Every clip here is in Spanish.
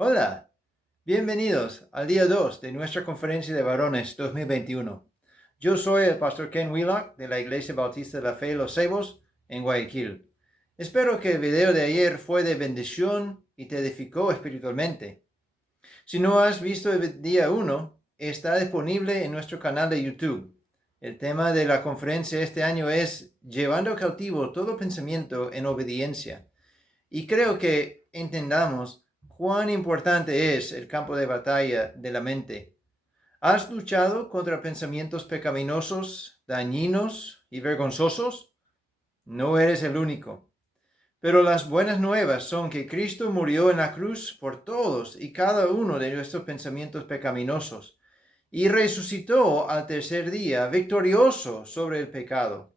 Hola, bienvenidos al día 2 de nuestra conferencia de varones 2021. Yo soy el pastor Ken Wheelock de la Iglesia Bautista de la Fe Los Cebos en Guayaquil. Espero que el video de ayer fue de bendición y te edificó espiritualmente. Si no has visto el día 1, está disponible en nuestro canal de YouTube. El tema de la conferencia este año es Llevando cautivo todo pensamiento en obediencia. Y creo que entendamos cuán importante es el campo de batalla de la mente. ¿Has luchado contra pensamientos pecaminosos, dañinos y vergonzosos? No eres el único. Pero las buenas nuevas son que Cristo murió en la cruz por todos y cada uno de nuestros pensamientos pecaminosos y resucitó al tercer día victorioso sobre el pecado.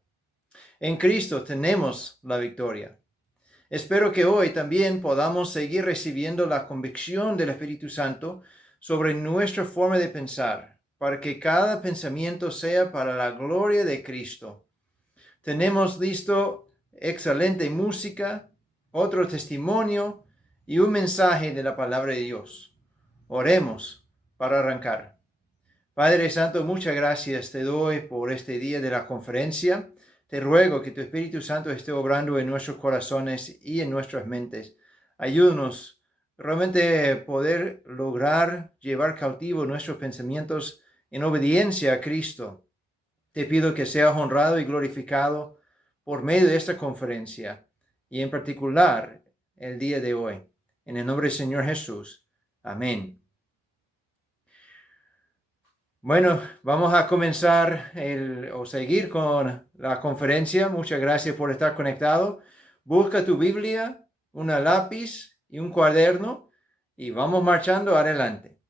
En Cristo tenemos la victoria. Espero que hoy también podamos seguir recibiendo la convicción del Espíritu Santo sobre nuestra forma de pensar, para que cada pensamiento sea para la gloria de Cristo. Tenemos listo excelente música, otro testimonio y un mensaje de la palabra de Dios. Oremos para arrancar. Padre Santo, muchas gracias te doy por este día de la conferencia. Te ruego que tu Espíritu Santo esté obrando en nuestros corazones y en nuestras mentes. Ayúdanos realmente poder lograr llevar cautivo nuestros pensamientos en obediencia a Cristo. Te pido que seas honrado y glorificado por medio de esta conferencia y en particular el día de hoy. En el nombre del Señor Jesús. Amén. Bueno, vamos a comenzar o seguir con la conferencia. Muchas gracias por estar conectado. Busca tu Biblia, una lápiz y un cuaderno y vamos marchando adelante.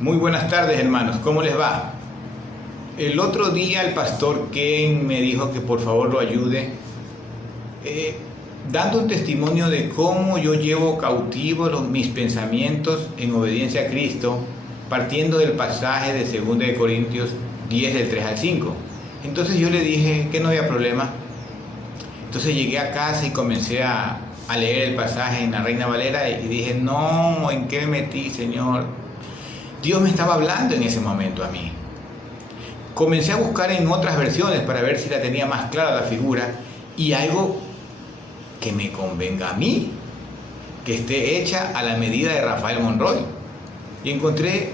Muy buenas tardes, hermanos. ¿Cómo les va? El otro día el pastor Ken me dijo que por favor lo ayude, dando un testimonio de cómo yo llevo cautivos mis pensamientos en obediencia a Cristo, partiendo del pasaje de 2 de Corintios 10 del 3 al 5. Entonces yo le dije que no había problema. Entonces llegué a casa y comencé a leer el pasaje en la Reina Valera y dije, no, ¿en qué me metí, Señor? Dios me estaba hablando en ese momento a mí. Comencé a buscar en otras versiones para ver si la tenía más clara la figura y algo que me convenga a mí, que esté hecha a la medida de Rafael Monroy. Y encontré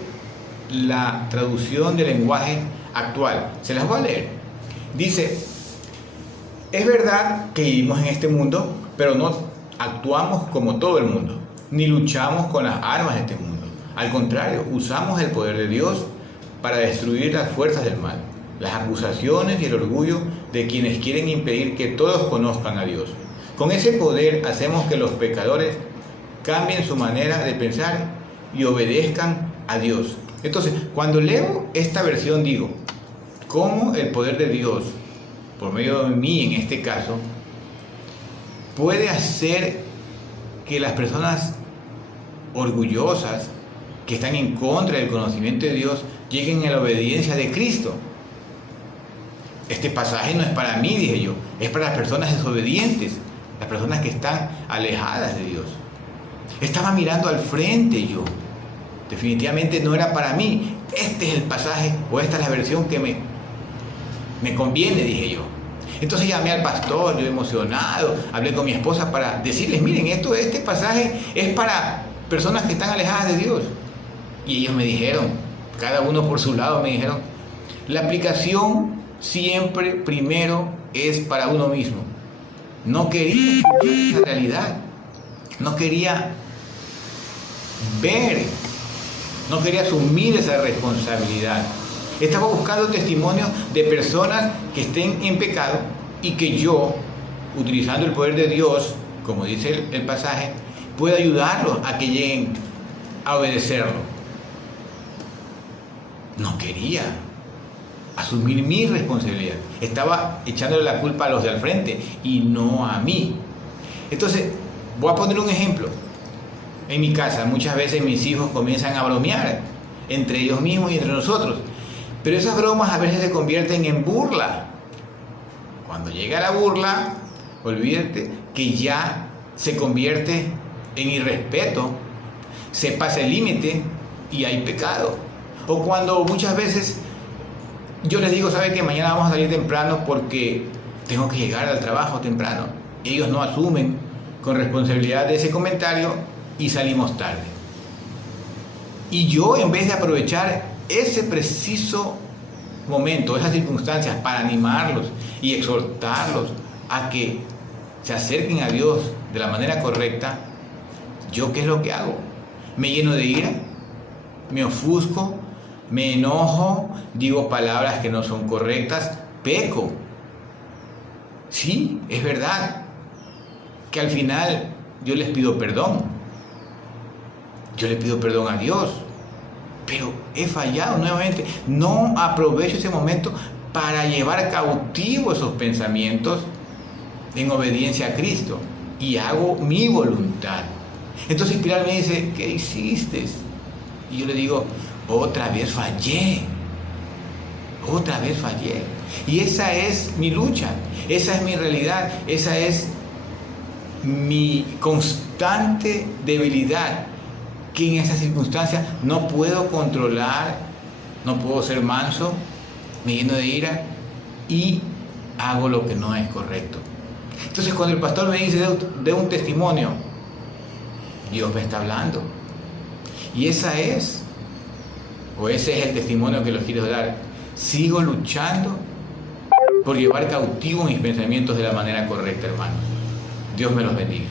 la traducción del lenguaje actual. Se las voy a leer. Dice, es verdad que vivimos en este mundo, pero no actuamos como todo el mundo, ni luchamos con las armas de este mundo. Al contrario, usamos el poder de Dios para destruir las fuerzas del mal, las acusaciones y el orgullo de quienes quieren impedir que todos conozcan a Dios. Con ese poder hacemos que los pecadores cambien su manera de pensar y obedezcan a Dios. Entonces, cuando leo esta versión digo, ¿cómo el poder de Dios, por medio de mí en este caso, puede hacer que las personas orgullosas que están en contra del conocimiento de Dios lleguen a la obediencia de Cristo? Este pasaje no es para mí, dije yo, es para las personas desobedientes, las personas que están alejadas de Dios. Estaba mirando al frente yo, definitivamente no era para mí. Este es el pasaje o esta es la versión que me conviene, dije yo. Entonces llamé al pastor, yo emocionado, hablé con mi esposa para decirles, miren, este pasaje es para personas que están alejadas de Dios. Y ellos me dijeron, cada uno por su lado me dijeron, la aplicación siempre primero es para uno mismo. No quería esa realidad, no quería ver, no quería asumir esa responsabilidad. Estaba buscando testimonios de personas que estén en pecado y que yo, utilizando el poder de Dios, como dice el pasaje, pueda ayudarlos a que lleguen a obedecerlo. No quería asumir mi responsabilidad. Estaba echándole la culpa a los de al frente y no a mí. Entonces, voy a poner un ejemplo. En mi casa, muchas veces mis hijos comienzan a bromear entre ellos mismos y entre nosotros. Pero esas bromas a veces se convierten en burla. Cuando llega la burla, olvídate que ya se convierte en irrespeto, se pasa el límite y hay pecado. O cuando muchas veces yo les digo, ¿sabe qué? Mañana vamos a salir temprano porque tengo que llegar al trabajo temprano. Ellos no asumen con responsabilidad de ese comentario y salimos tarde. Y yo, en vez de aprovechar ese preciso momento, esas circunstancias para animarlos y exhortarlos a que se acerquen a Dios de la manera correcta, ¿yo qué es lo que hago? Me lleno de ira, me ofusco, me enojo, digo palabras que no son correctas, peco. Sí, es verdad que al final yo les pido perdón. Yo le pido perdón a Dios, pero he fallado nuevamente. No aprovecho ese momento para llevar cautivo esos pensamientos en obediencia a Cristo y hago mi voluntad. Entonces Pilar me dice, ¿qué hiciste? Y yo le digo, otra vez fallé. Y esa es mi lucha, esa es mi realidad, esa es mi constante debilidad, que en esas circunstancias no puedo controlar, no puedo ser manso, me lleno de ira y hago lo que no es correcto. Entonces cuando el pastor me dice de un testimonio, Dios me está hablando. Y ese es el testimonio que les quiero dar. Sigo luchando por llevar cautivo mis pensamientos de la manera correcta, hermanos. Dios me los bendiga.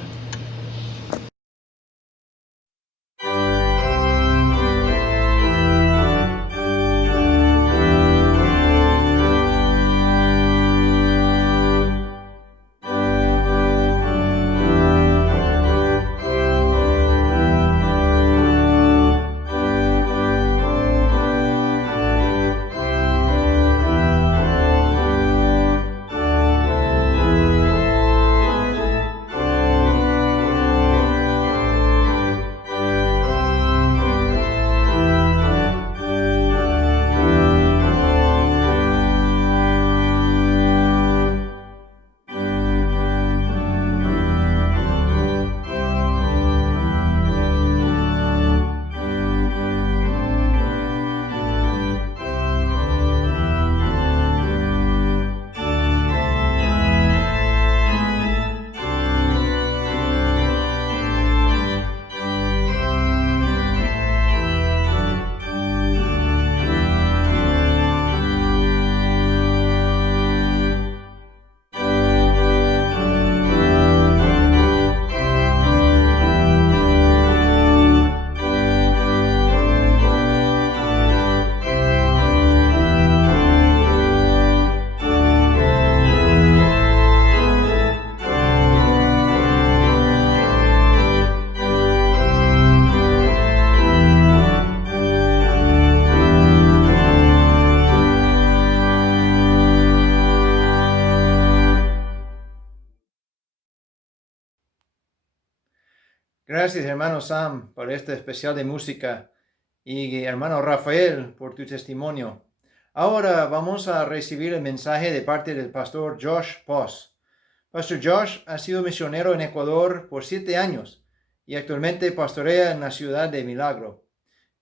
Gracias, hermano Sam, por este especial de música y hermano Rafael por tu testimonio. Ahora vamos a recibir el mensaje de parte del pastor Josh Poss. Pastor Josh ha sido misionero en Ecuador por 7 años y actualmente pastorea en la ciudad de Milagro.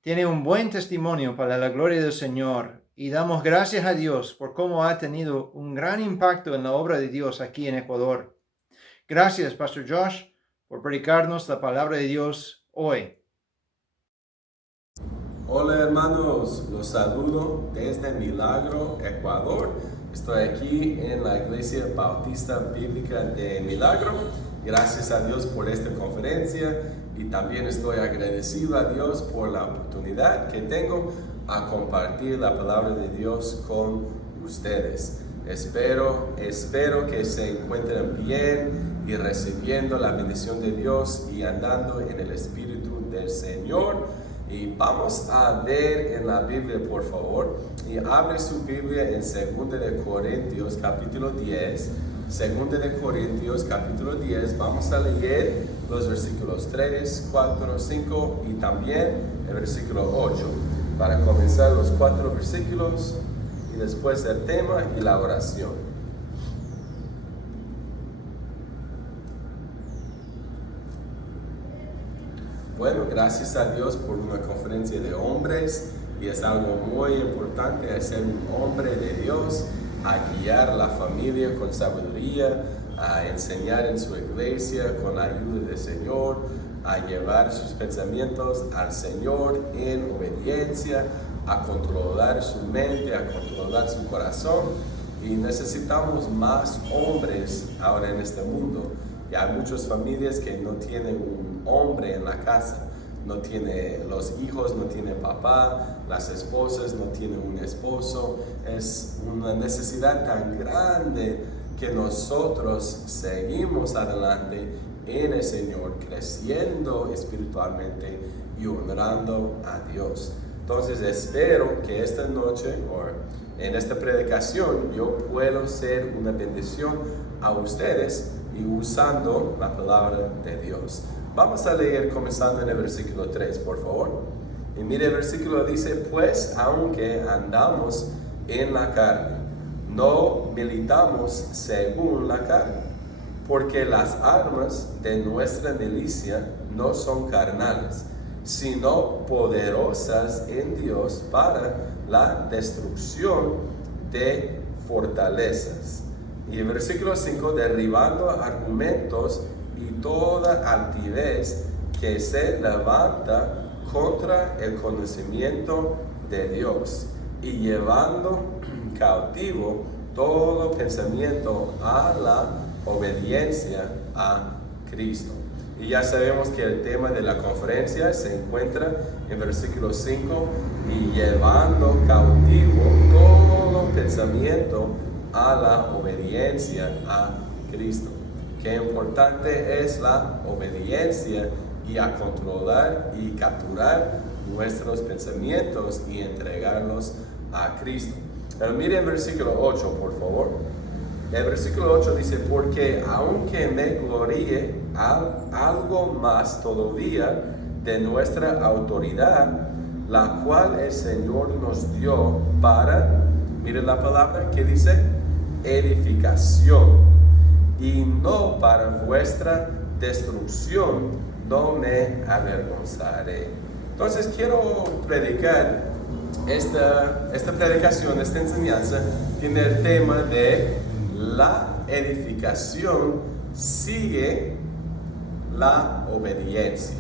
Tiene un buen testimonio para la gloria del Señor y damos gracias a Dios por cómo ha tenido un gran impacto en la obra de Dios aquí en Ecuador. Gracias, Pastor Josh, por predicarnos la palabra de Dios hoy. Hola hermanos, los saludo desde Milagro, Ecuador. Estoy aquí en la Iglesia Bautista Bíblica de Milagro. Gracias a Dios por esta conferencia y también estoy agradecido a Dios por la oportunidad que tengo a compartir la palabra de Dios con ustedes. Espero que se encuentren bien y recibiendo la bendición de Dios y andando en el Espíritu del Señor. Y vamos a ver en la Biblia, por favor, y abre su Biblia en 2 de Corintios capítulo 10. 2 de Corintios capítulo 10, vamos a leer los versículos 3, 4, 5 y también el versículo 8. Para comenzar los 4 versículos y después el tema y la oración. Bueno, gracias a Dios por una conferencia de hombres y es algo muy importante ser un hombre de Dios, a guiar a la familia con sabiduría, a enseñar en su iglesia con la ayuda del Señor, a llevar sus pensamientos al Señor en obediencia, a controlar su mente, a controlar su corazón. Y necesitamos más hombres ahora en este mundo. Y hay muchas familias que no tienen un hombre en la casa, no tiene los hijos, no tiene papá, las esposas no tienen un esposo. Es una necesidad tan grande que nosotros seguimos adelante en el Señor, creciendo espiritualmente y honrando a Dios. Entonces espero que esta noche o en esta predicación yo pueda ser una bendición a ustedes y usando la palabra de Dios. Vamos a leer comenzando en el versículo 3, por favor. Y mire, el versículo dice: pues aunque andamos en la carne, no militamos según la carne, porque las armas de nuestra milicia no son carnales, sino poderosas en Dios para la destrucción de fortalezas. Y el versículo 5, derribando argumentos y toda altivez que se levanta contra el conocimiento de Dios, y llevando cautivo todo pensamiento a la obediencia a Cristo. Y ya sabemos que el tema de la conferencia se encuentra en versículo 5, y llevando cautivo todo pensamiento a la obediencia a Cristo. Qué importante es la obediencia y a controlar y capturar nuestros pensamientos y entregarlos a Cristo. Pero miren el versículo 8, por favor. El versículo 8 dice: porque aunque me gloríe algo más todavía de nuestra autoridad, la cual el Señor nos dio para, miren la palabra que dice, edificación, y no para vuestra destrucción, no me avergonzaré. Entonces quiero predicar esta predicación, esta enseñanza, tiene el tema de la edificación sigue la obediencia.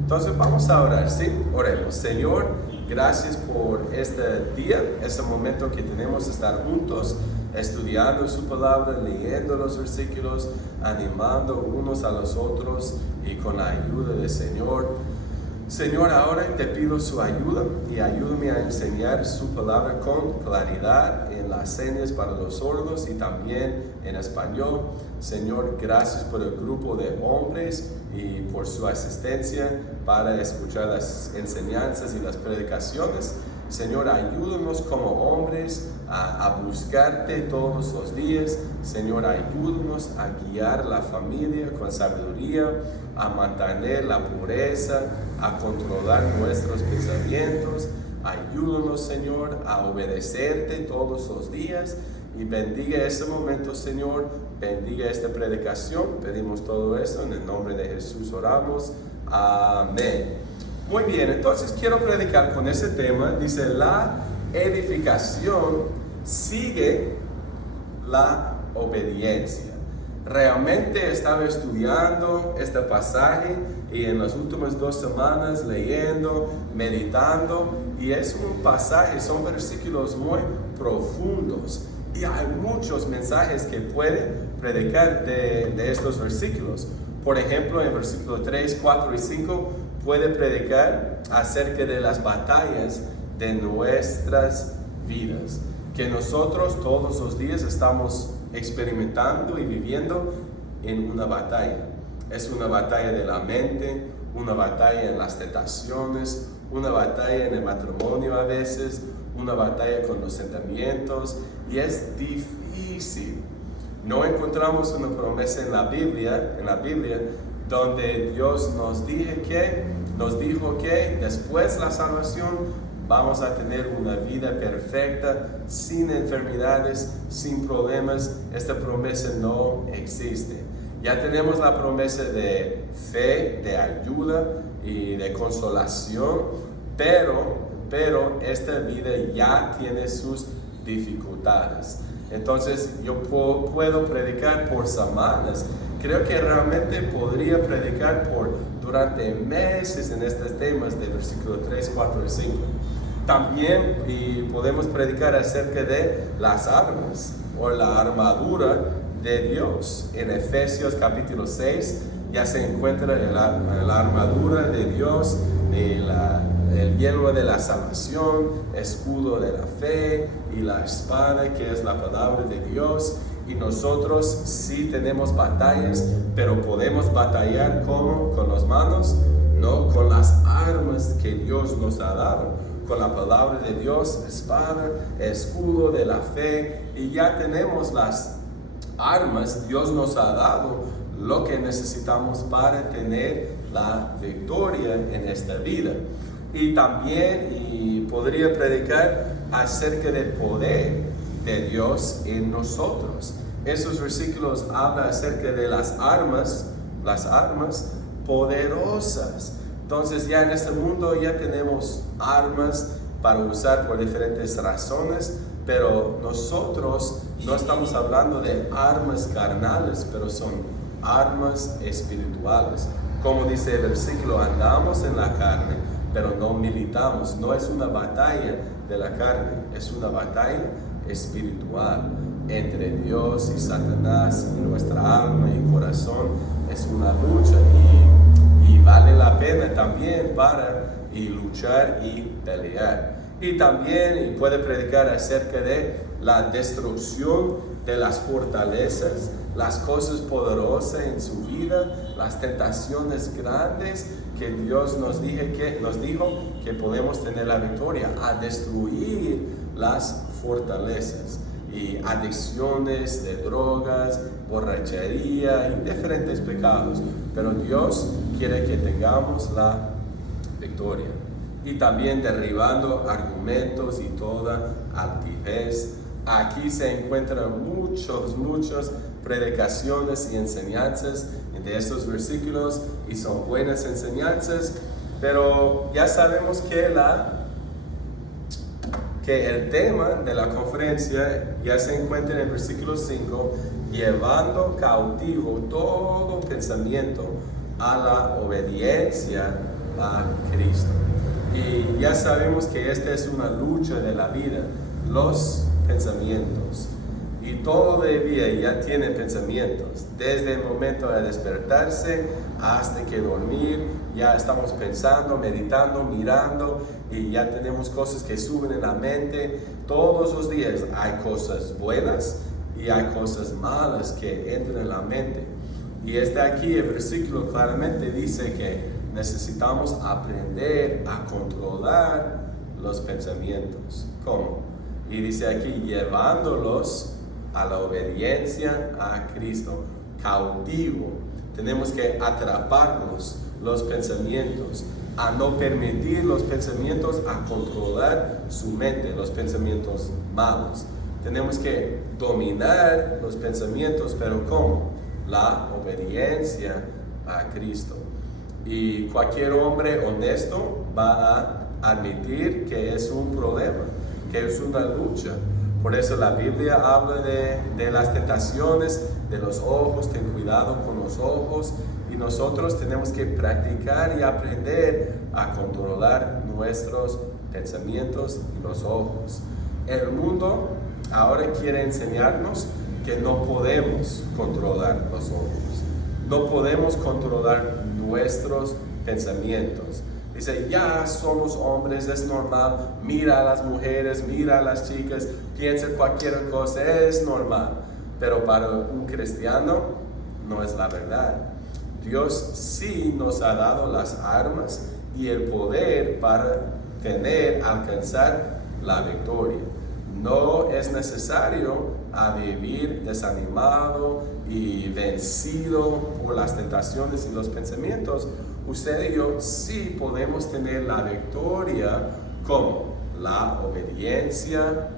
Entonces vamos a orar, ¿sí? Oremos. Señor, gracias por este día, este momento que tenemos de estar juntos, estudiando su palabra, leyendo los versículos, animando unos a los otros y con la ayuda del Señor. Señor, ahora te pido su ayuda y ayúdame a enseñar su palabra con claridad en las señas para los sordos y también en español. Señor, gracias por el grupo de hombres y por su asistencia para escuchar las enseñanzas y las predicaciones. Señor, ayúdanos como hombres a buscarte todos los días. Señor, ayúdanos a guiar la familia con sabiduría, a mantener la pureza, a controlar nuestros pensamientos. Ayúdanos, Señor, a obedecerte todos los días. Y bendiga este momento, Señor. Bendiga esta predicación. Pedimos todo eso en el nombre de Jesús. Oramos. Amén. Muy bien, entonces quiero predicar con ese tema. Dice, la edificación sigue la obediencia. Realmente estaba estudiando este pasaje y en las últimas 2 semanas leyendo, meditando, y es un pasaje, son versículos muy profundos y hay muchos mensajes que puede predicar de estos versículos. Por ejemplo, en versículos 3, 4 y 5 puede predicar acerca de las batallas de nuestras vidas, que nosotros todos los días estamos experimentando y viviendo en una batalla. Es una batalla de la mente, una batalla en las tentaciones, una batalla en el matrimonio a veces, una batalla con los sentimientos, y es difícil. No encontramos una promesa en la Biblia donde Dios nos dijo que después de la salvación vamos a tener una vida perfecta, sin enfermedades, sin problemas. Esta promesa no existe. Ya tenemos la promesa de fe, de ayuda y de consolación, pero esta vida ya tiene sus dificultades. Entonces yo puedo predicar por semanas. Creo que realmente podría predicar durante meses en estos temas de versículos 3, 4 y 5. También podemos predicar acerca de las armas o la armadura de Dios. En Efesios capítulo 6 ya se encuentra la armadura de Dios, el yelmo de la salvación, escudo de la fe y la espada que es la palabra de Dios. Y nosotros sí tenemos batallas, pero podemos batallar ¿cómo? Con las manos, no, con las armas que Dios nos ha dado, con la palabra de Dios, espada, escudo de la fe, y ya tenemos las armas. Dios nos ha dado lo que necesitamos para tener la victoria en esta vida. Y también podría predicar acerca del poder de Dios en nosotros. Esos versículos hablan acerca de las armas poderosas. Entonces ya en este mundo ya tenemos armas para usar por diferentes razones, pero nosotros no estamos hablando de armas carnales, pero son armas espirituales. Como dice el versículo, andamos en la carne, pero no militamos. No es una batalla de la carne, es una batalla espiritual entre Dios y Satanás, y nuestra alma y corazón. Es una lucha y vale la pena también para luchar y pelear. Y también puede predicar acerca de la destrucción de las fortalezas, las cosas poderosas en su vida, las tentaciones grandes que Dios nos dijo que podemos tener la victoria, a destruir las fortalezas y adicciones de drogas, borrachería y diferentes pecados. Pero Dios quiere que tengamos la victoria. Y también derribando argumentos y toda altivez. Aquí se encuentran muchas predicaciones y enseñanzas de estos versículos, y son buenas enseñanzas, pero ya sabemos que el tema de la conferencia ya se encuentra en el versículo 5, llevando cautivo todo pensamiento a la obediencia a Cristo. Y ya sabemos que esta es una lucha de la vida, los pensamientos. Y todo el día ya tiene pensamientos. Desde el momento de despertarse hasta que dormir, ya estamos pensando, meditando, mirando, y ya tenemos cosas que suben en la mente. Todos los días hay cosas buenas y hay cosas malas que entran en la mente. Y aquí el versículo claramente dice que necesitamos aprender a controlar los pensamientos. ¿Cómo? Y dice aquí, llevándolos a la obediencia a Cristo, cautivo. Tenemos que atraparnos los pensamientos, a no permitir los pensamientos a controlar su mente, los pensamientos malos. Tenemos que dominar los pensamientos, pero ¿cómo? La obediencia a Cristo. Y cualquier hombre honesto va a admitir que es un problema, que es una lucha. Por eso la Biblia habla de las tentaciones de los ojos, ten cuidado con los ojos, y nosotros tenemos que practicar y aprender a controlar nuestros pensamientos y los ojos. El mundo ahora quiere enseñarnos que no podemos controlar los ojos, no podemos controlar nuestros pensamientos. Dice, ya somos hombres, es normal, mira a las mujeres, mira a las chicas, piensa cualquier cosa, es normal. Pero para un cristiano no es la verdad. Dios sí nos ha dado las armas y el poder para alcanzar la victoria. No es necesario vivir desanimado y vencido por las tentaciones y los pensamientos. Usted y yo sí podemos tener la victoria como la obediencia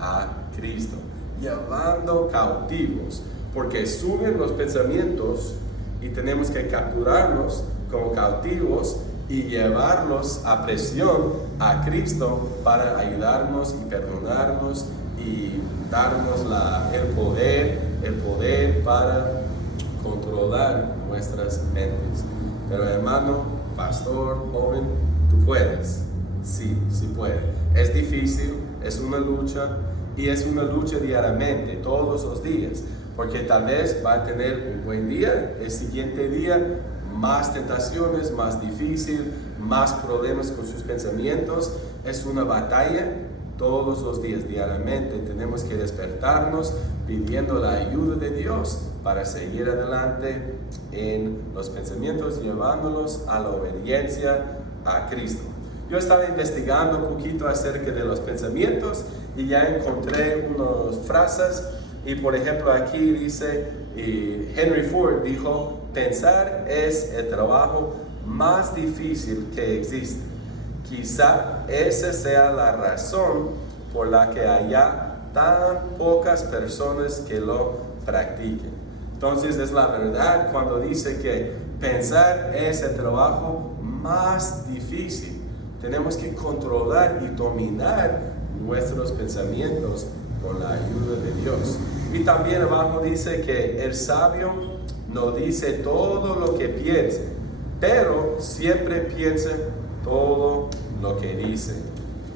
a Cristo, llevando cautivos, porque suben los pensamientos y tenemos que capturarlos como cautivos y llevarlos a presión a Cristo para ayudarnos y perdonarnos y darnos el poder para controlar nuestras mentes. Pero hermano, pastor, joven, tú puedes. Sí, sí puedes. Es difícil, es una lucha, y es una lucha diariamente, todos los días, porque tal vez va a tener un buen día, el siguiente día más tentaciones, más difícil, más problemas con sus pensamientos. Es una batalla todos los días, diariamente. Tenemos que despertarnos pidiendo la ayuda de Dios para seguir adelante en los pensamientos, llevándolos a la obediencia a Cristo. Yo estaba investigando un poquito acerca de los pensamientos y ya encontré unas frases. Y por ejemplo aquí dice, Henry Ford dijo, pensar es el trabajo más difícil que existe. Quizá esa sea la razón por la que haya tan pocas personas que lo practiquen. Entonces es la verdad cuando dice que pensar es el trabajo más difícil. Tenemos que controlar y dominar nuestros pensamientos con la ayuda de Dios. Y también abajo dice que el sabio no dice todo lo que piense, pero siempre piensa todo lo que dice.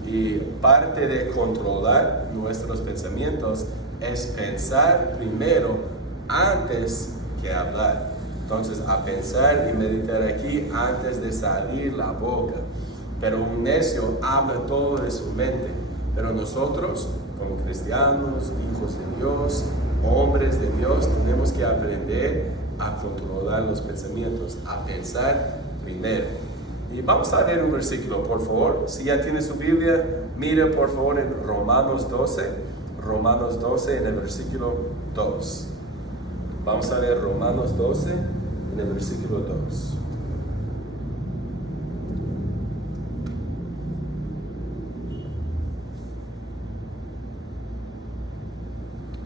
Y parte de controlar nuestros pensamientos es pensar primero antes que hablar. Entonces, a pensar y meditar aquí antes de salir la boca. Pero un necio habla todo de su mente. Pero nosotros, como cristianos, hijos de Dios, hombres de Dios, tenemos que aprender a controlar los pensamientos, a pensar primero. Y vamos a ver un versículo, por favor. Si ya tiene su Biblia, mire por favor en Romanos 12, en el versículo 2. Vamos a ver Romanos 12, en el versículo 2.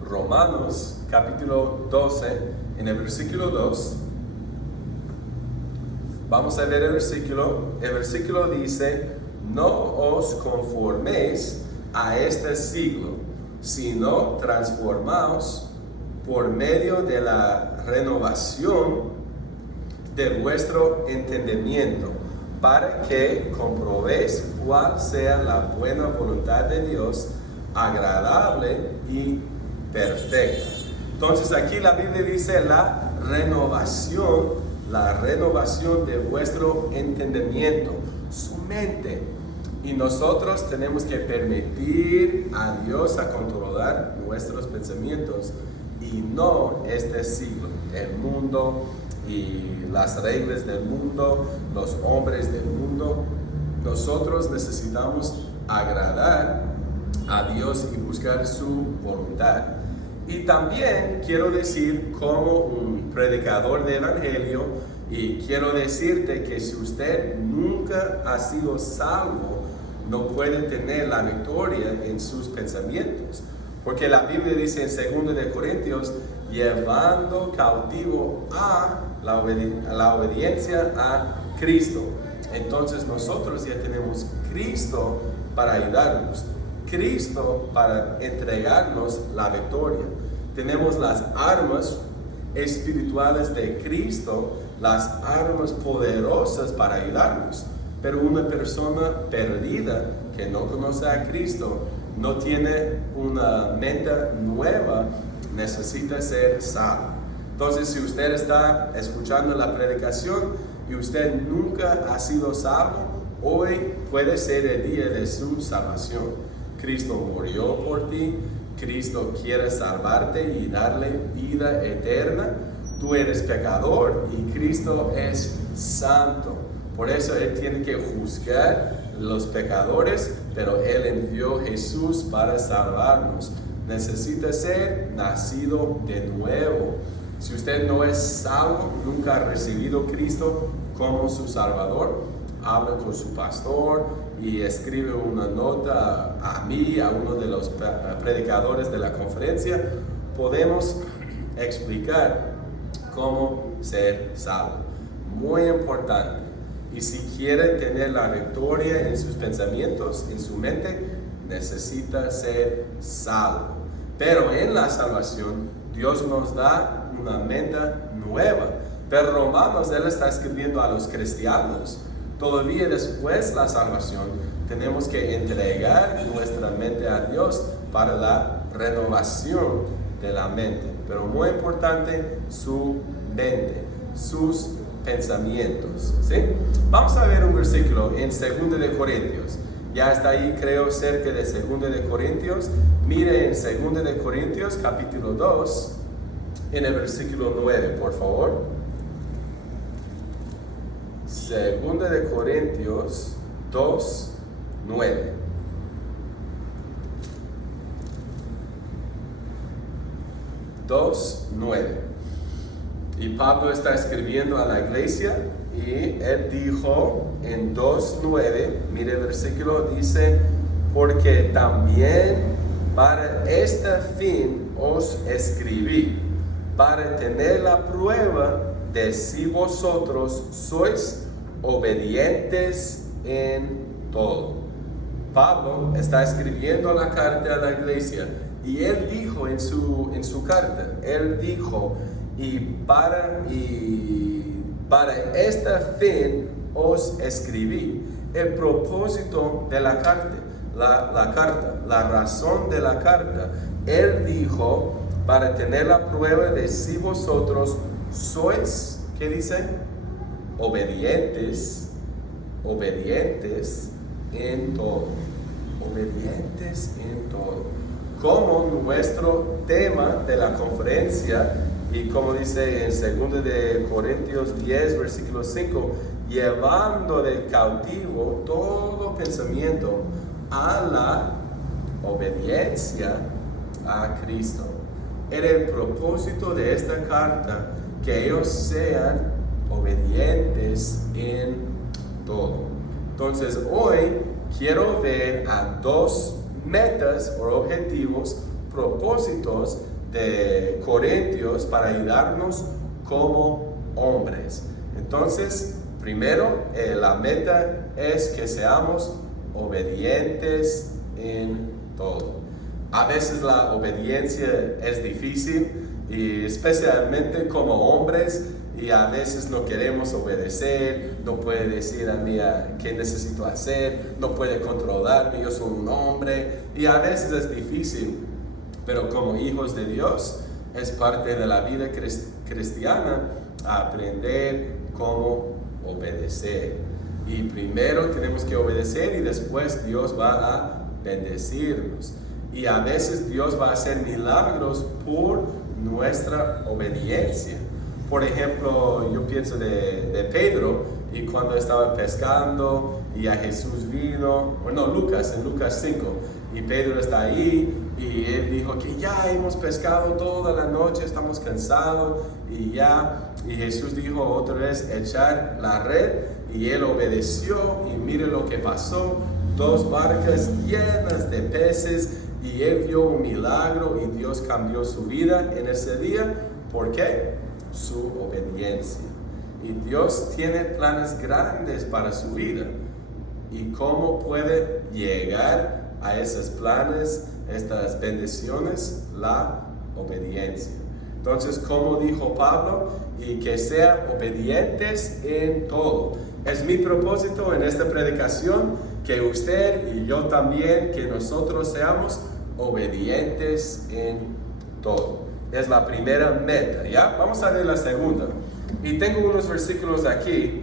Romanos capítulo 12, en el versículo 2. Vamos a ver el versículo. El versículo dice, no os conforméis a este siglo, sino transformaos por medio de la renovación de vuestro entendimiento, para que comprobéis cuál sea la buena voluntad de Dios, agradable y perfecta. Entonces aquí la Biblia dice la renovación de vuestro entendimiento, su mente. Y nosotros tenemos que permitir a Dios a controlar nuestros pensamientos y no este siglo, el mundo y las reglas del mundo, los hombres del mundo. Nosotros necesitamos agradar a Dios y buscar su voluntad. Y también quiero decir como un predicador de evangelio, y quiero decirte que si usted nunca ha sido salvo, no puede tener la victoria en sus pensamientos. Porque la Biblia dice en 2 de Corintios, llevando cautivo a la obediencia a Cristo. Entonces nosotros ya tenemos Cristo para ayudarnos, Cristo para entregarnos la victoria. Tenemos las armas espirituales de Cristo, las armas poderosas para ayudarnos. Pero una persona perdida que no conoce a Cristo, no tiene una mente nueva, necesita ser salvo. Entonces, si usted está escuchando la predicación y usted nunca ha sido salvo, hoy puede ser el día de su salvación. Cristo murió por ti, Cristo quiere salvarte y darle vida eterna. Tú eres pecador y Cristo es santo. Por eso Él tiene que juzgar los pecadores, pero Él envió a Jesús para salvarnos. Necesita ser nacido de nuevo. Si usted no es salvo, nunca ha recibido a Cristo como su Salvador, habla con su pastor y escribe una nota a mí, a uno de los predicadores de la conferencia. Podemos explicar cómo ser salvo. Muy importante. Y si quiere tener la victoria en sus pensamientos, en su mente, necesita ser salvo. Pero en la salvación, Dios nos da una mente nueva. Pero Romanos, él está escribiendo a los cristianos. Todavía después de la salvación, tenemos que entregar nuestra mente a Dios para la renovación de la mente. Pero muy importante, su mente, sus pensamientos, ¿sí? Vamos a ver un versículo en 2 de Corintios. Ya está ahí, creo, cerca de 2 de Corintios. Mire en 2 de Corintios, capítulo 2, en el versículo 9, por favor. 2 de Corintios 2, 9. Y Pablo está escribiendo a la iglesia y él dijo en 2:9, mire el versículo, dice: porque también para este fin os escribí, para tener la prueba de si vosotros sois obedientes en todo. Pablo está escribiendo la carta a la iglesia y él dijo en su carta, él dijo: y para este fin os escribí. El propósito de la carta, la razón de la carta, él dijo: para tener la prueba de si vosotros sois, ¿qué dice? Obedientes en todo. Obedientes en todo. Como nuestro tema de la conferencia, y como dice en 2 de Corintios 10, versículo 5, llevando de cautivo todo pensamiento a la obediencia a Cristo. Era el propósito de esta carta que ellos sean obedientes en todo. Entonces hoy quiero ver a dos metas o objetivos, propósitos de Corintios para ayudarnos como hombres. Entonces, primero, la meta es que seamos obedientes en todo. A veces la obediencia es difícil, y especialmente como hombres, y a veces no queremos obedecer, no puede decir a mí qué necesito hacer, no puede controlarme, yo soy un hombre, y a veces es difícil. Pero como hijos de Dios, es parte de la vida cristiana aprender cómo obedecer. Y primero tenemos que obedecer y después Dios va a bendecirnos. Y a veces Dios va a hacer milagros por nuestra obediencia. Por ejemplo, yo pienso de Pedro, y cuando estaban pescando y a Jesús vino, en Lucas 5, y Pedro está ahí y él dijo que ya hemos pescado toda la noche, estamos cansados y Jesús dijo otra vez echar la red y él obedeció y mire lo que pasó, 2 barcas llenas de peces y él vio un milagro y Dios cambió su vida en ese día. ¿Por qué? Su obediencia. Y Dios tiene planes grandes para su vida. ¿Y cómo puede llegar a esos planes, estas bendiciones? La obediencia. Entonces, como dijo Pablo, y que sean obedientes en todo. Es mi propósito en esta predicación que usted y yo también, que nosotros seamos obedientes en todo. Es la primera meta, ¿ya? Vamos a ver la segunda. Y tengo unos versículos aquí,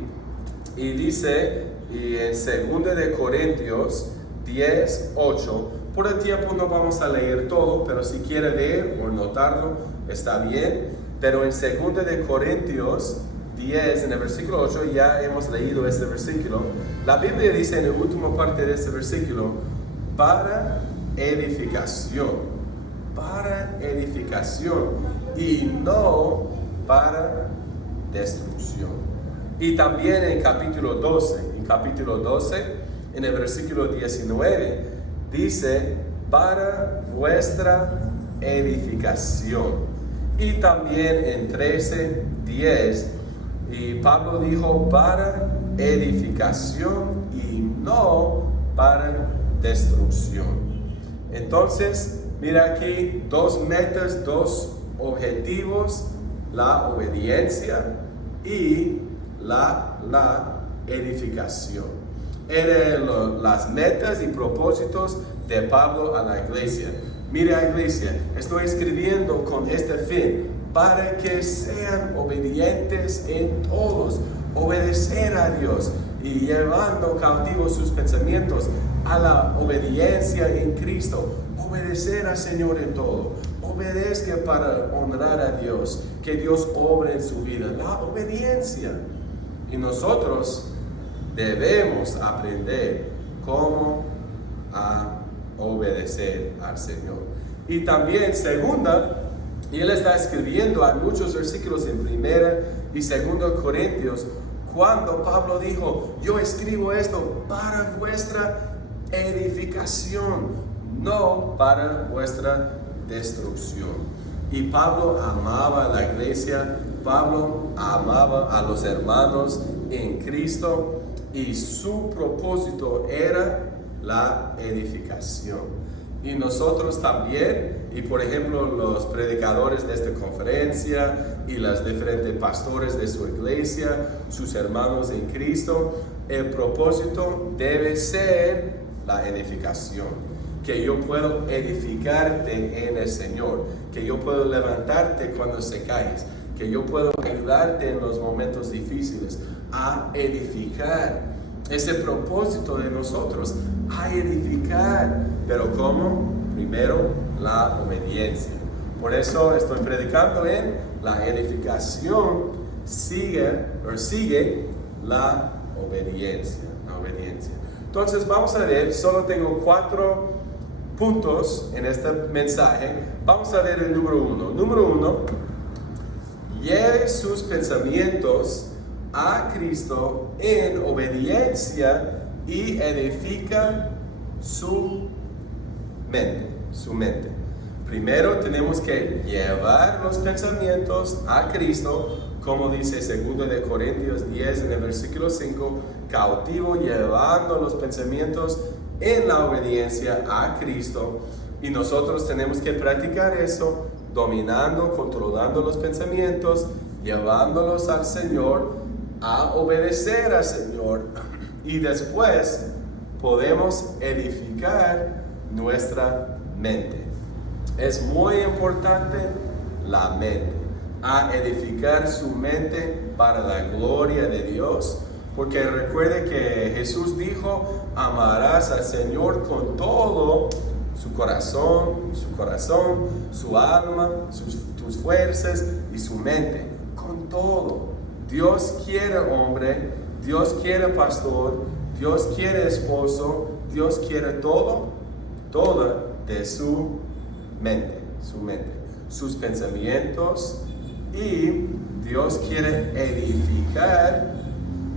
y dice, y en 2 de Corintios 10, 8, por el tiempo no vamos a leer todo, pero si quiere leer o notarlo, está bien. Pero en 2 de Corintios 10, en el versículo 8, ya hemos leído este versículo. La Biblia dice en la última parte de este versículo, para edificación, y no para destrucción. Y también en capítulo 12, en el versículo 19, dice, para vuestra edificación. Y también en 13, 10, y Pablo dijo, para edificación y no para destrucción. Entonces, mira aquí 2 metas, 2 objetivos, la obediencia y la edificación. Eran las metas y propósitos de Pablo a la iglesia. Mira, iglesia, estoy escribiendo con este fin, para que sean obedientes en todos, obedecer a Dios y llevando cautivos sus pensamientos a la obediencia en Cristo, obedecer al Señor en todo, obedezca para honrar a Dios, que Dios obre en su vida, la obediencia. Y nosotros debemos aprender cómo a obedecer al Señor. Y también segunda, y él está escribiendo, hay muchos versículos en 1 y 2 Corintios, cuando Pablo dijo, yo escribo esto para vuestra edificación, no para vuestra destrucción. Y Pablo amaba a la iglesia, Pablo amaba a los hermanos en Cristo, y su propósito era la edificación. Y nosotros también, y por ejemplo los predicadores de esta conferencia y los diferentes pastores de su iglesia, sus hermanos en Cristo, el propósito debe ser la edificación. Que yo puedo edificarte en el Señor, que yo puedo levantarte cuando se caes, que yo puedo ayudarte en los momentos difíciles, a edificar. Ese propósito de nosotros, a edificar. Pero ¿cómo? Primero, la obediencia. Por eso estoy predicando en la edificación, sigue la obediencia. Entonces vamos a ver, solo tengo 4 puntos en este mensaje. Vamos a ver el número 1. Número 1, lleve sus pensamientos a Cristo en obediencia y edifica su mente. Primero tenemos que llevar los pensamientos a Cristo, como dice 2 de Corintios 10 en el versículo 5, cautivo, llevando los pensamientos en la obediencia a Cristo. Y nosotros tenemos que practicar eso, dominando, controlando los pensamientos, llevándolos al Señor, a obedecer al Señor, y después podemos edificar nuestra mente. Es muy importante la mente, a edificar su mente para la gloria de Dios, porque recuerde que Jesús dijo, amarás al Señor con todo su corazón, su alma, tus fuerzas y su mente, con todo. Dios quiere hombre, Dios quiere pastor, Dios quiere esposo, Dios quiere todo de su mente, sus pensamientos, y Dios quiere edificar,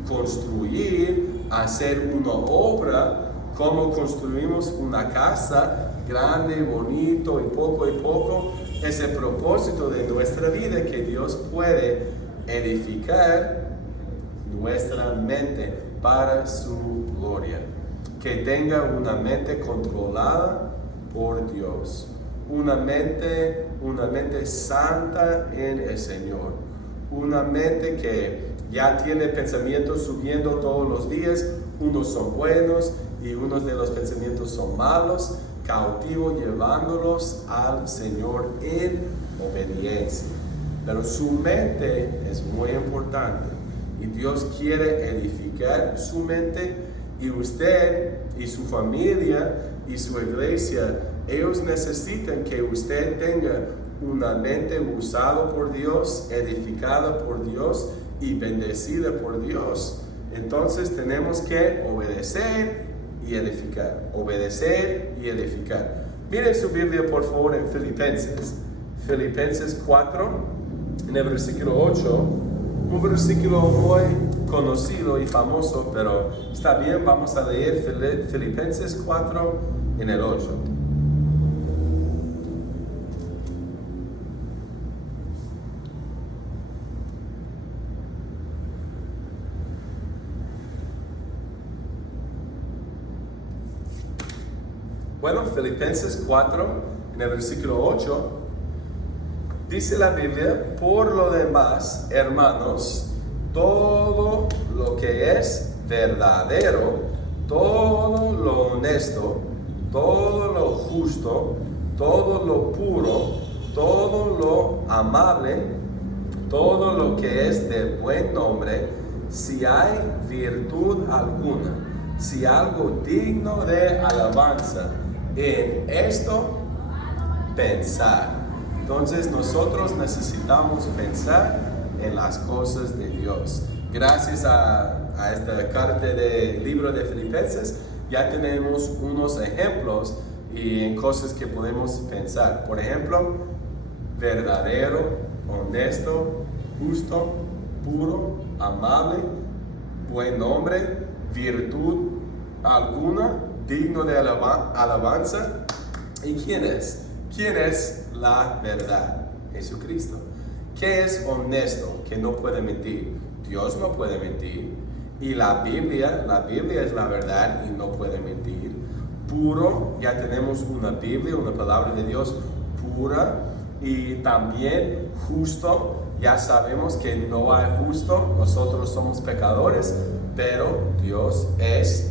construir, hacer una obra, como construimos una casa grande, bonito y poco, es el propósito de nuestra vida, que Dios puede edificar nuestra mente para su gloria, que tenga una mente controlada por Dios, una mente santa en el Señor, una mente que ya tiene pensamientos subiendo todos los días, unos son buenos y unos de los pensamientos son malos, cautivo, llevándolos al Señor en obediencia. Pero su mente es muy importante y Dios quiere edificar su mente, y usted y su familia y su iglesia, ellos necesitan que usted tenga una mente usada por Dios, edificada por Dios y bendecida por Dios. Entonces tenemos que obedecer y edificar, obedecer y edificar. Miren su Biblia por favor en Filipenses 4, en el versículo 8, un versículo muy conocido y famoso, pero está bien, vamos a leer Filipenses 4 en el 8. Bueno, Filipenses 4, en el versículo 8, dice la Biblia: por lo demás, hermanos, todo lo que es verdadero, todo lo honesto, todo lo justo, todo lo puro, todo lo amable, todo lo que es de buen nombre, si hay virtud alguna, si algo digno de alabanza, en esto pensar. Entonces nosotros necesitamos pensar en las cosas de Dios. Gracias a esta carta del libro de Filipenses, ya tenemos unos ejemplos y en cosas que podemos pensar. Por ejemplo, verdadero, honesto, justo, puro, amable, buen nombre, virtud alguna, digno de alabanza. ¿Y quién es? ¿Quién es la verdad? Jesucristo. ¿Qué es honesto? Que no puede mentir. Dios no puede mentir. Y la Biblia es la verdad y no puede mentir. Puro, ya tenemos una Biblia, una palabra de Dios pura. Y también justo, ya sabemos que no hay justo, nosotros somos pecadores, pero Dios es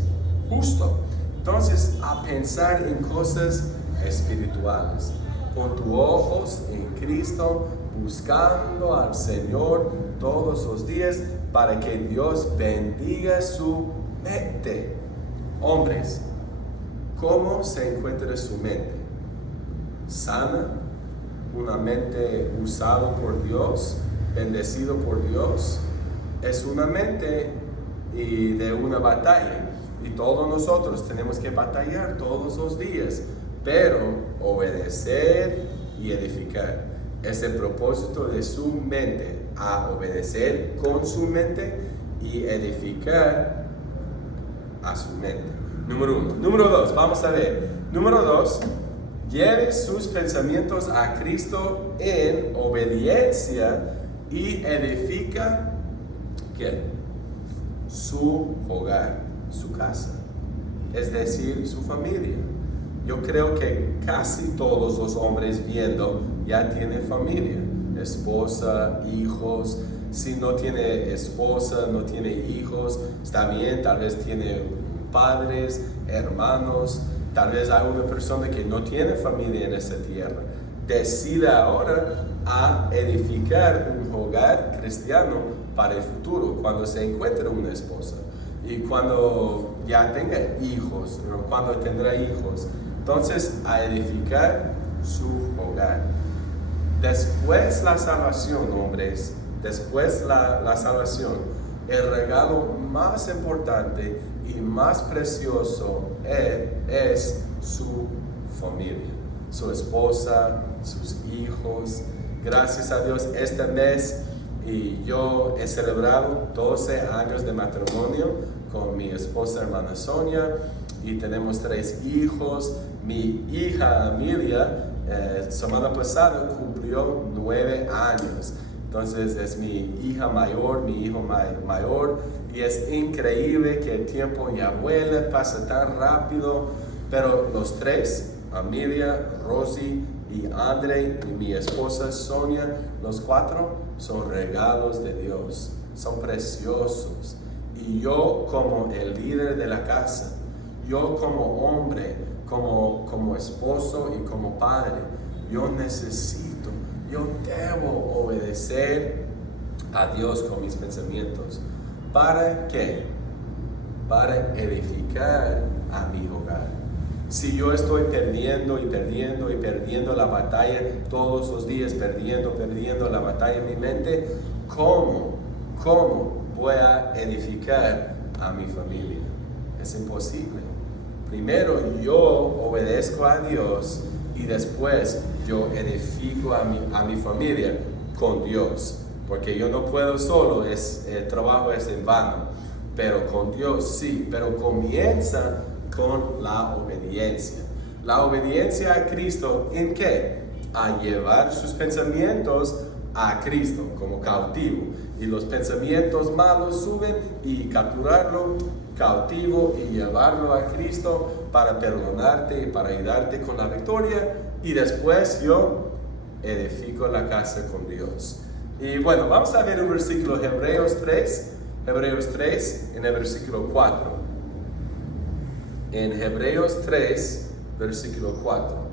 justo. Entonces, a pensar en cosas espirituales. Pon tus ojos en Cristo, buscando al Señor todos los días para que Dios bendiga su mente. Hombres, ¿cómo se encuentra su mente? ¿Sana? ¿Una mente usada por Dios? ¿Bendecido por Dios? Es una mente y de una batalla. Y todos nosotros tenemos que batallar todos los días, pero obedecer y edificar. Es el propósito de su mente, a obedecer con su mente y edificar a su mente. Número 1. Número 2, vamos a ver. Número 2, lleve sus pensamientos a Cristo en obediencia y edifica, ¿qué? Su hogar, su casa, es decir, su familia. Yo creo que casi todos los hombres viendo ya tienen familia, esposa, hijos. Si no tiene esposa, no tiene hijos, está bien, tal vez tiene padres, hermanos, tal vez hay una persona que no tiene familia en esta tierra. Decida ahora a edificar un hogar cristiano para el futuro, cuando se encuentre una esposa y cuando ya tenga hijos, o cuando tendrá hijos. Entonces, a edificar su hogar. Después la salvación, hombres, después la salvación, el regalo más importante y más precioso es su familia, su esposa, sus hijos. Gracias a Dios, este mes y yo he celebrado 12 años de matrimonio con mi esposa hermana Sonia y tenemos 3 hijos. Mi hija Amelia semana pasada cumplió 9 años. Entonces es mi hija mayor, mi hijo mayor, y es increíble que el tiempo ya vuela, pasa tan rápido, pero los 3, Amelia, Rosy y Andre y mi esposa Sonia, los 4 son regalos de Dios, son preciosos. Y yo como el líder de la casa, yo como hombre, como esposo y como padre, yo debo obedecer a Dios con mis pensamientos. ¿Para qué? Para edificar a mi hogar. Si yo estoy perdiendo la batalla todos los días, perdiendo la batalla en mi mente, ¿cómo voy a edificar a mi familia? Es imposible. Primero yo obedezco a Dios y después yo edifico a mi familia con Dios. Porque yo no puedo solo, el trabajo es en vano. Pero con Dios sí, pero comienza con la obediencia. La obediencia a Cristo, ¿en qué? A llevar sus pensamientos a Cristo como cautivo. Y los pensamientos malos suben y capturarlo cautivo y llevarlo a Cristo para perdonarte y para ayudarte con la victoria. Y después yo edifico la casa con Dios. Y bueno, vamos a ver un versículo, Hebreos 3, en el versículo 4. En Hebreos 3, versículo 4.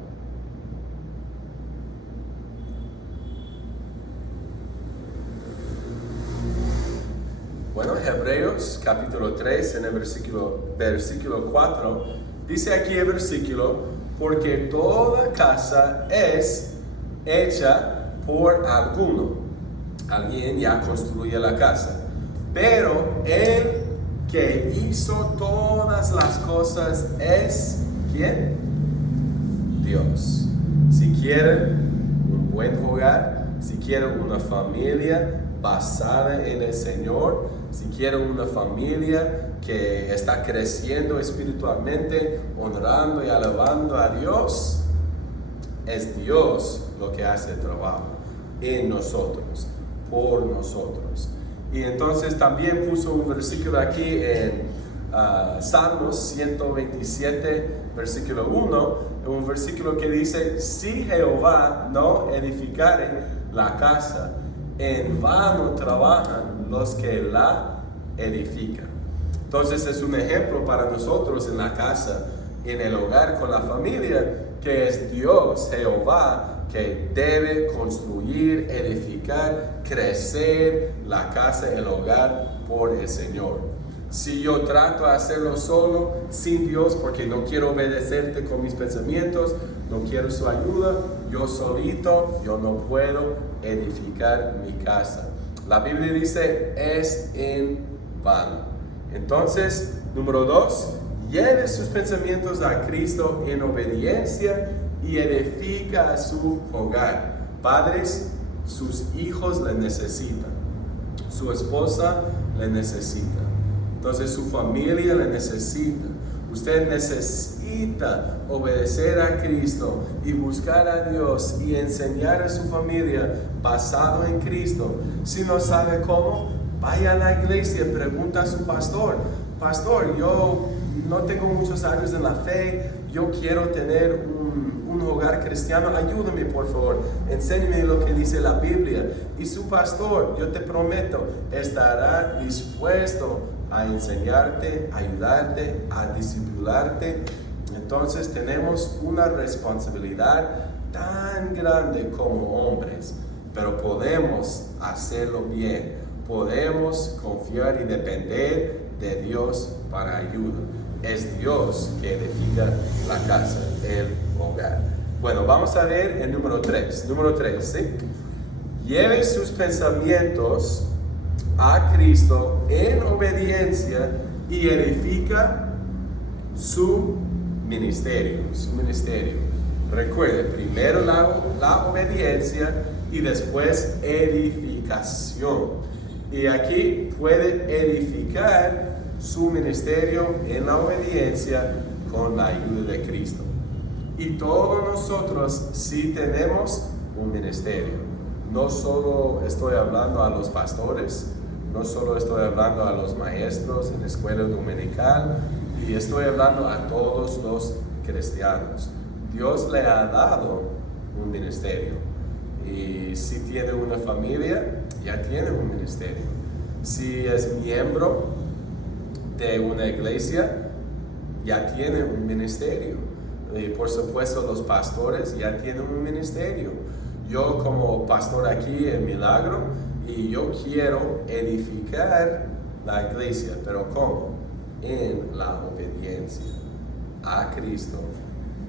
Bueno, Hebreos capítulo 3, en el versículo 4, dice aquí el versículo, porque toda casa es hecha por alguien ya construye la casa, pero el que hizo todas las cosas es, ¿quién? Dios. Si quieren un buen hogar, si quieren una familia basada en el Señor, si quieren una familia que está creciendo espiritualmente, honrando y alabando a Dios, es Dios lo que hace el trabajo en nosotros, por nosotros. Y entonces también puso un versículo aquí en Salmos 127, versículo 1, un versículo que dice, si Jehová no edificare la casa, en vano trabajan los que la edifican. Entonces es un ejemplo para nosotros en la casa, en el hogar con la familia, que es Dios, Jehová, que debe construir, edificar, crecer la casa, el hogar por el Señor. Si yo trato de hacerlo solo, sin Dios, porque no quiero obedecerte con mis pensamientos, no quiero su ayuda, yo solito, yo no puedo edificar mi casa. La Biblia dice, es en vano. Entonces, número 2, lleve sus pensamientos a Cristo en obediencia y edifica a su hogar. Padres, sus hijos le necesitan. Su esposa le necesita. Entonces su familia le necesita. Usted necesita obedecer a Cristo y buscar a Dios y enseñar a su familia basado en Cristo. Si no sabe cómo, vaya a la iglesia, pregunta a su pastor. Pastor, yo no tengo muchos años en la fe, yo quiero tener un hogar cristiano, ayúdame por favor, enséñame lo que dice la Biblia. Y su pastor, yo te prometo, estará dispuesto a enseñarte, a ayudarte, a discipularte. Entonces tenemos una responsabilidad tan grande como hombres, pero podemos hacerlo bien, podemos confiar y depender de Dios para ayuda. Es Dios que edifica la casa, el hogar. Bueno, vamos a ver el número 3. Número 3, ¿sí? Lleve sus pensamientos a Cristo en obediencia y edifica su ministerio. Recuerde, primero la obediencia y después edificación. Y aquí puede edificar su ministerio en la obediencia con la ayuda de Cristo. Y todos nosotros sí tenemos un ministerio. No solo estoy hablando a los pastores, no solo estoy hablando a los maestros en la escuela dominical, y estoy hablando a todos los cristianos. Dios le ha dado un ministerio. Y si tiene una familia, ya tiene un ministerio. Si es miembro de una iglesia, ya tiene un ministerio. Y por supuesto los pastores ya tienen un ministerio. Yo como pastor aquí en Milagro, y yo quiero edificar la iglesia, pero ¿cómo? En la obediencia a Cristo,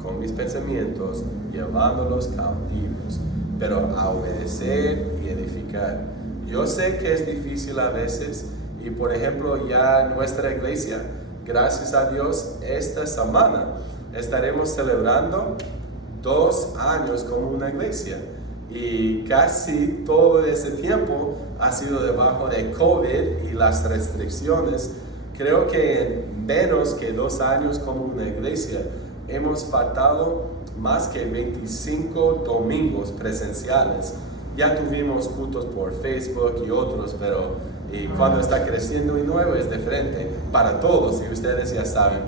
con mis pensamientos, llevándolos cautivos, pero a obedecer y edificar. Yo sé que es difícil a veces, y por ejemplo ya nuestra iglesia, gracias a Dios, esta semana estaremos celebrando 2 años como una iglesia, y casi todo ese tiempo ha sido debajo de COVID y las restricciones. Creo que en menos que 2 años como una iglesia hemos faltado más que 25 domingos presenciales. Ya tuvimos cultos por Facebook y otros, pero cuando está creciendo y nuevo es diferente para todos, y ustedes ya saben.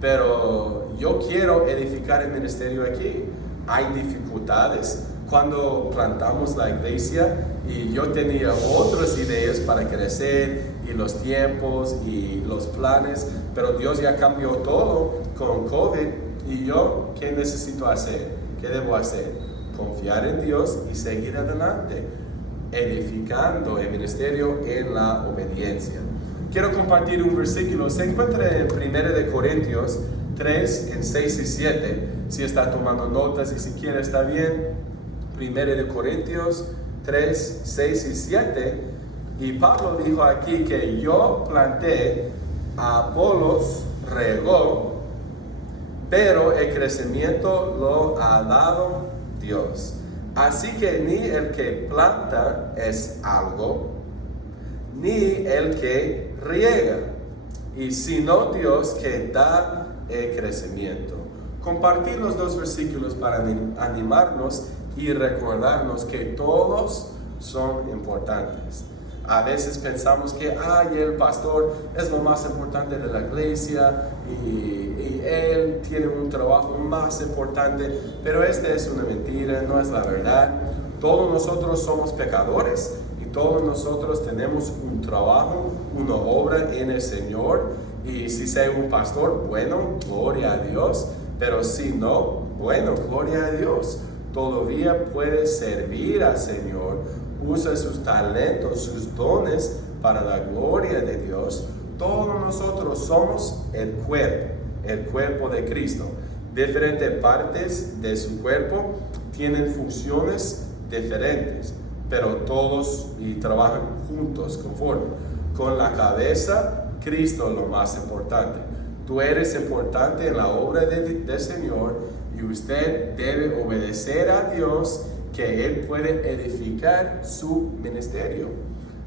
Pero yo quiero edificar el ministerio aquí. Hay dificultades. Cuando plantamos la iglesia, y yo tenía otras ideas para crecer, y los tiempos y los planes, pero Dios ya cambió todo con COVID. Y yo, ¿qué necesito hacer? ¿Qué debo hacer? Confiar en Dios y seguir adelante, edificando el ministerio en la obediencia. Quiero compartir un versículo. Se encuentra en 1 Corintios 3, en 6 y 7. Si está tomando notas y si quiere está bien. 1 Corintios 3, 6 y 7. Y Pablo dijo aquí que yo planté, Apolos regó, pero el crecimiento lo ha dado Dios. Así que ni el que planta es algo, ni el que riega, y sino Dios que da el crecimiento. Compartir los 2 versículos para animarnos y recordarnos que todos son importantes. A veces pensamos que el pastor es lo más importante de la iglesia y él tiene un trabajo más importante, pero esta es una mentira, no es la verdad. Todos nosotros somos pecadores y todos nosotros tenemos un trabajo, una obra en el Señor, y si soy un pastor, bueno, gloria a Dios, pero si no, bueno, gloria a Dios. Todavía puede servir al Señor, usa sus talentos, sus dones para la gloria de Dios. Todos nosotros somos el cuerpo de Cristo. Diferentes partes de su cuerpo tienen funciones diferentes, pero todos trabajan juntos conforme. Con la cabeza, Cristo es lo más importante. Tú eres importante en la obra del Señor, y usted debe obedecer a Dios, que Él puede edificar su ministerio.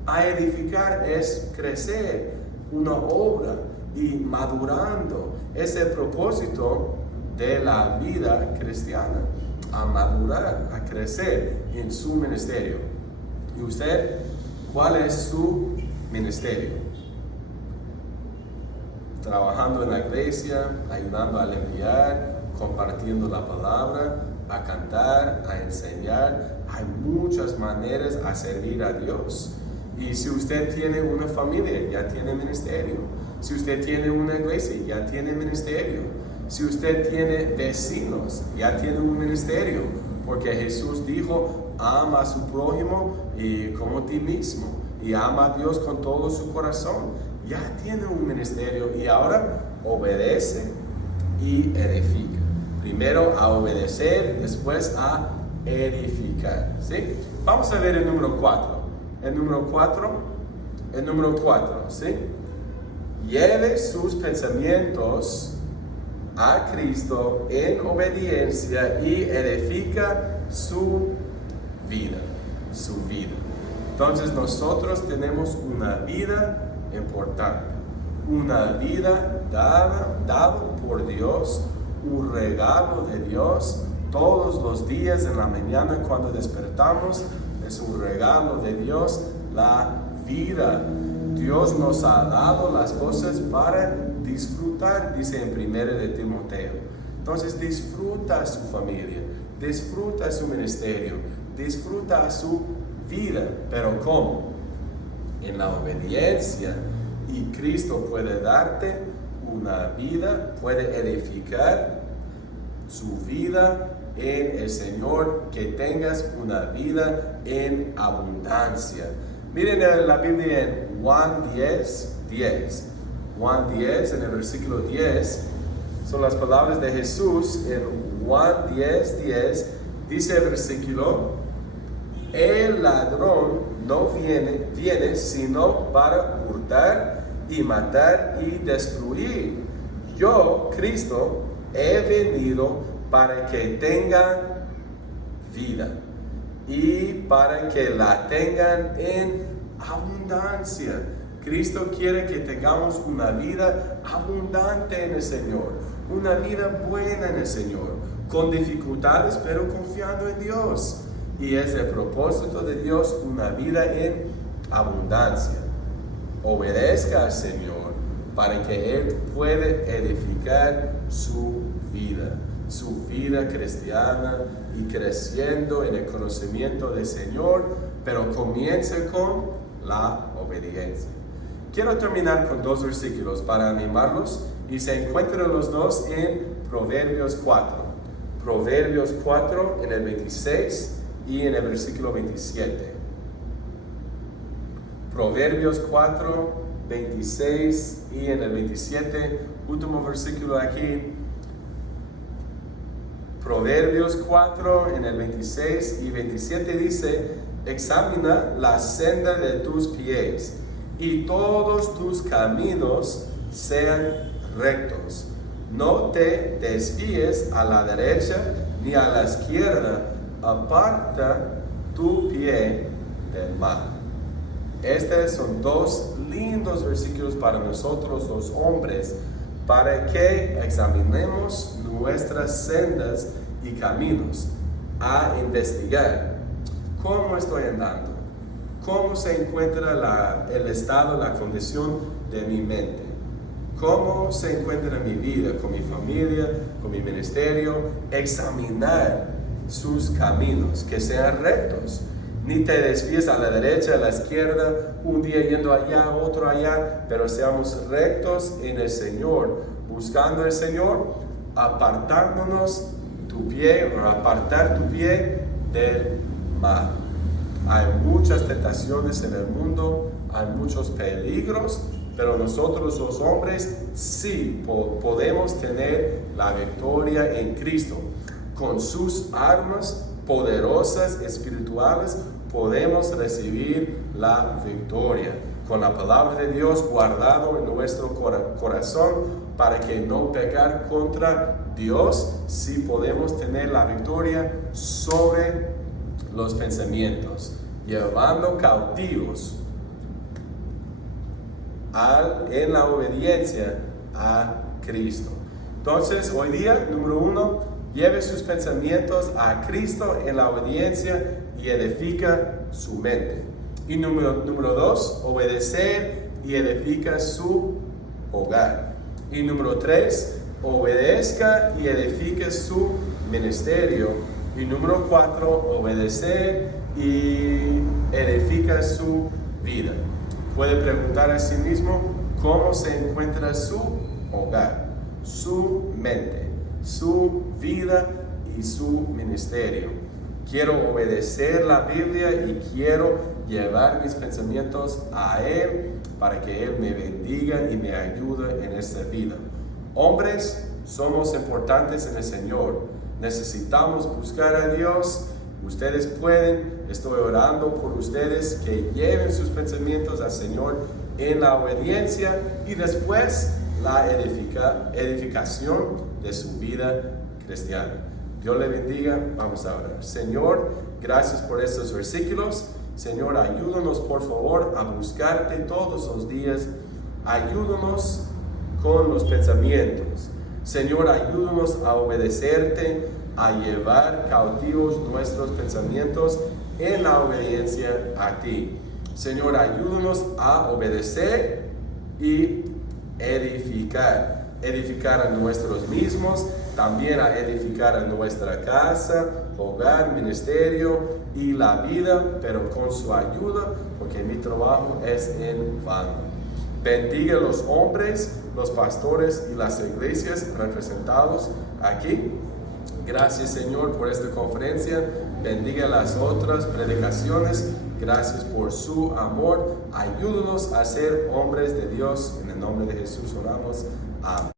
A edificar es crecer una obra y madurando. Es el propósito de la vida cristiana, a madurar, a crecer en su ministerio. ¿Y usted, cuál es su ministerio? Trabajando en la iglesia, ayudando a limpiar, compartiendo la palabra, a cantar, a enseñar. Hay muchas maneras a servir a Dios. Y si usted tiene una familia, ya tiene ministerio. Si usted tiene una iglesia, ya tiene ministerio. Si usted tiene vecinos, ya tiene un ministerio. Porque Jesús dijo, ama a su prójimo y como a ti mismo. Y ama a Dios con todo su corazón. Ya tiene un ministerio, y ahora obedece y edifica. Primero a obedecer, después a edificar. ¿Sí? Vamos a ver el número 4. El número 4 el número 4, ¿sí? Lleve sus pensamientos a Cristo en obediencia y edifica su vida. Entonces nosotros tenemos una vida importante, una vida dada por Dios, un regalo de Dios. Todos los días en la mañana cuando despertamos es un regalo de Dios, la vida. Dios nos ha dado las cosas para disfrutar, dice en 1 de Timoteo. Entonces disfruta su familia, disfruta su ministerio, disfruta su vida. Pero ¿cómo? En la obediencia. Y Cristo puede darte una vida, puede edificar su vida en el Señor, que tengas una vida en abundancia. Miren la Biblia en Juan 10. Juan 10, en el versículo 10, son las palabras de Jesús. En Juan 10, dice el versículo: el ladrón no viene sino para hurtar y matar y destruir. Yo, Cristo, he venido para que tengan vida y para que la tengan en abundancia. Cristo quiere que tengamos una vida abundante en el Señor, una vida buena en el Señor, con dificultades pero confiando en Dios. Y es el propósito de Dios, una vida en abundancia. Obedezca al Señor para que Él pueda edificar su vida cristiana y creciendo en el conocimiento del Señor, pero comience con la obediencia. Quiero terminar con 2 versículos para animarlos, y se encuentran los dos en Proverbios 4. Proverbios 4 en el 26 y en el versículo 27. Proverbios 4, 26 y en el 27, último versículo aquí. Proverbios 4 en el 26 y 27 dice: examina la senda de tus pies y todos tus caminos sean rectos. No te desvíes a la derecha ni a la izquierda, aparta tu pie del mal. Estos son 2 lindos versículos para nosotros los hombres, para que examinemos nuestras sendas y caminos, a investigar cómo estoy andando, cómo se encuentra el estado, la condición de mi mente, cómo se encuentra mi vida con mi familia, con mi ministerio. Examinar sus caminos, que sean rectos. Ni te desvíes a la derecha, a la izquierda, un día yendo allá, otro allá, pero seamos rectos en el Señor, buscando al Señor, apartándonos apartar tu pie del mal. Hay muchas tentaciones en el mundo, hay muchos peligros, pero nosotros los hombres sí podemos tener la victoria en Cristo. Con sus armas poderosas espirituales podemos recibir la victoria. Con la palabra de Dios guardado en nuestro corazón para que no pecar contra Dios, sí podemos tener la victoria sobre los pensamientos, llevando cautivos en la obediencia a Cristo. Entonces, hoy día, número 1, lleve sus pensamientos a Cristo en la obediencia y edifica su mente. Y número 2, obedecer y edifica su hogar. Y número 3, obedezca y edifica su ministerio. Y número 4, obedecer y edifica su vida. Puede preguntar a sí mismo cómo se encuentra su hogar, su mente, su vida y su ministerio. Quiero obedecer la Biblia y quiero llevar mis pensamientos a Él para que Él me bendiga y me ayude en esta vida. Hombres, somos importantes en el Señor. Necesitamos buscar a Dios Ustedes pueden, estoy orando por ustedes que lleven sus pensamientos al Señor en la obediencia y después la edificación de su vida cristiana. Dios le bendiga. Vamos a orar. Señor, gracias por estos versículos. Señor, ayúdanos por favor a buscarte todos los días. Ayúdanos con los pensamientos. Señor, ayúdanos a obedecerte, a llevar cautivos nuestros pensamientos en la obediencia a ti. Señor, ayúdanos a obedecer y edificar. Edificar a nosotros mismos, también a edificar a nuestra casa, hogar, ministerio y la vida, pero con su ayuda, porque mi trabajo es en vano. Bendiga a los hombres, los pastores y las iglesias representados aquí. Gracias, Señor, por esta conferencia. Bendiga las otras predicaciones. Gracias por su amor. Ayúdanos a ser hombres de Dios. En el nombre de Jesús oramos. Amén.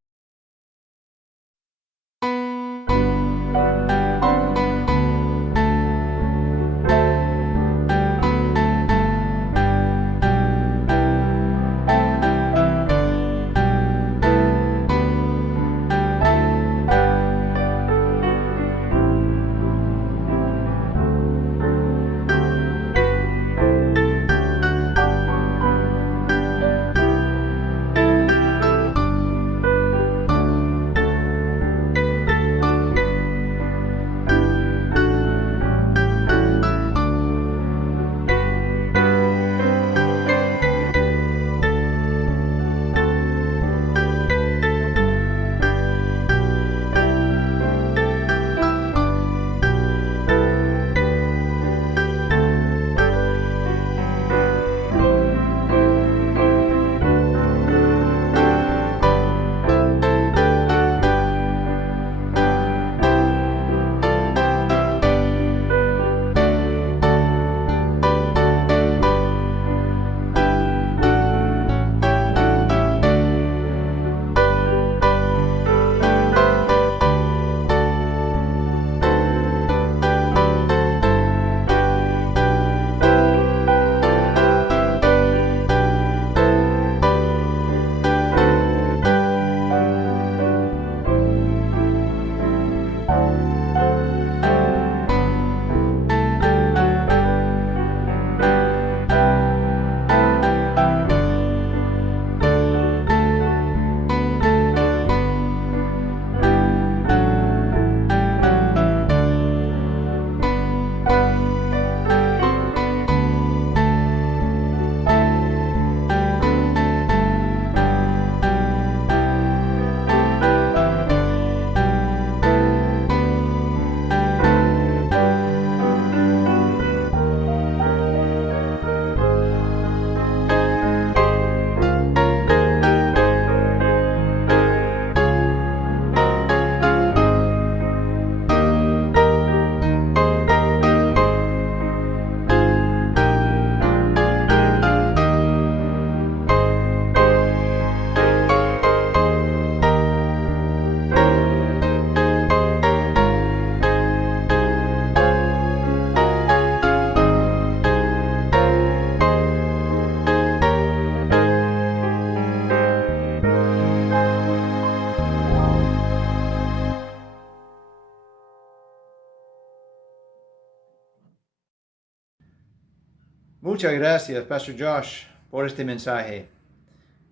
Muchas gracias, Pastor Josh, por este mensaje.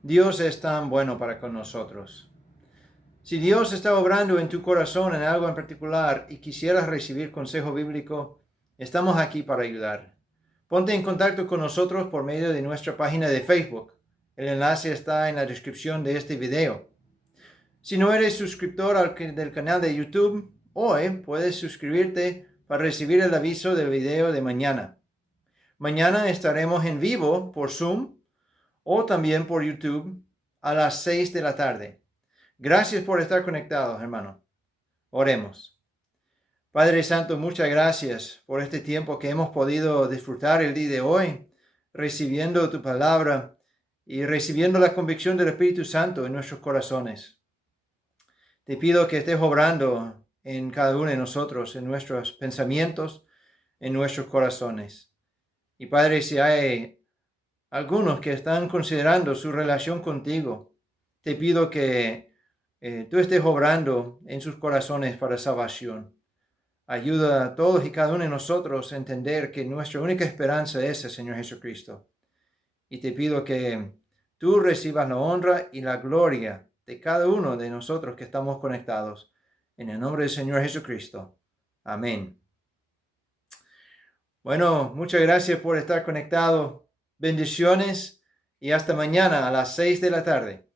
Dios es tan bueno para con nosotros. Si Dios está obrando en tu corazón en algo en particular y quisieras recibir consejo bíblico, estamos aquí para ayudar. Ponte en contacto con nosotros por medio de nuestra página de Facebook. El enlace está en la descripción de este video. Si no eres suscriptor del canal de YouTube, hoy puedes suscribirte para recibir el aviso del video de mañana. Mañana estaremos en vivo por Zoom o también por YouTube a las 6 de la tarde. Gracias por estar conectados, hermano. Oremos. Padre Santo, muchas gracias por este tiempo que hemos podido disfrutar el día de hoy, recibiendo tu palabra y recibiendo la convicción del Espíritu Santo en nuestros corazones. Te pido que estés obrando en cada uno de nosotros, en nuestros pensamientos, en nuestros corazones. Y Padre, si hay algunos que están considerando su relación contigo, te pido que tú estés obrando en sus corazones para salvación. Ayuda a todos y cada uno de nosotros a entender que nuestra única esperanza es el Señor Jesucristo. Y te pido que tú recibas la honra y la gloria de cada uno de nosotros que estamos conectados. En el nombre del Señor Jesucristo. Amén. Bueno, muchas gracias por estar conectado. Bendiciones y hasta mañana a las 6 de la tarde.